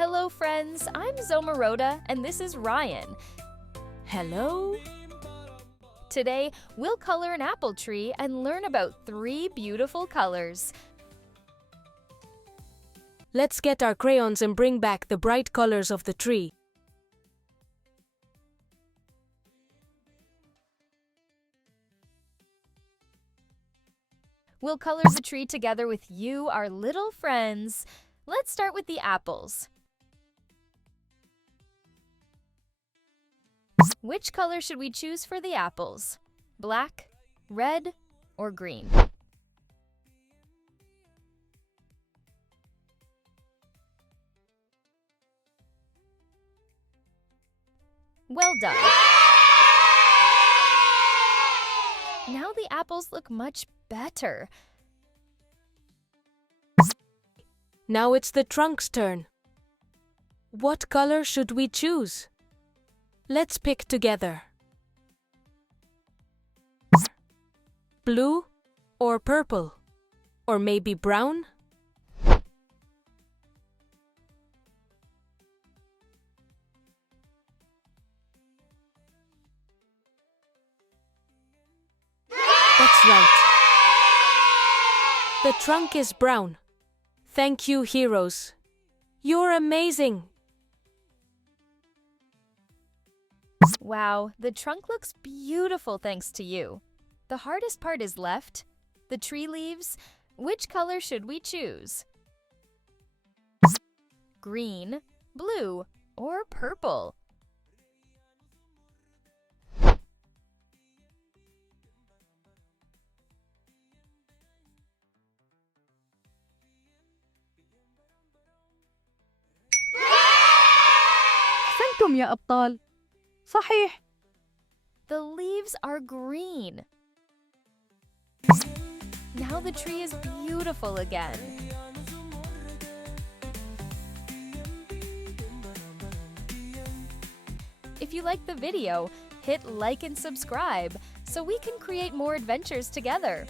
Hello friends, I'm Zemoroda and this is Ryan. Hello? Today, we'll color an apple tree and learn about 3 beautiful colors. Let's get our crayons and bring back the bright colors of the tree. We'll color the tree together with you, our little friends. Let's start with the apples. Which color should we choose for the apples? Black, red, or green? Well done. Now the apples look much better. Now it's the trunk's turn. What color should we choose? Let's pick together. Blue or purple? Or maybe brown? That's right. The trunk is brown. Thank you, heroes. You're amazing. Wow, the trunk looks beautiful thanks to you. The hardest part is left. The tree leaves. Which color should we choose? Green, blue, or purple? أحسنتم يا أبطال. صحيح. The leaves are green. Now the tree is beautiful again. If you like the video, hit like and subscribe so we can create more adventures together.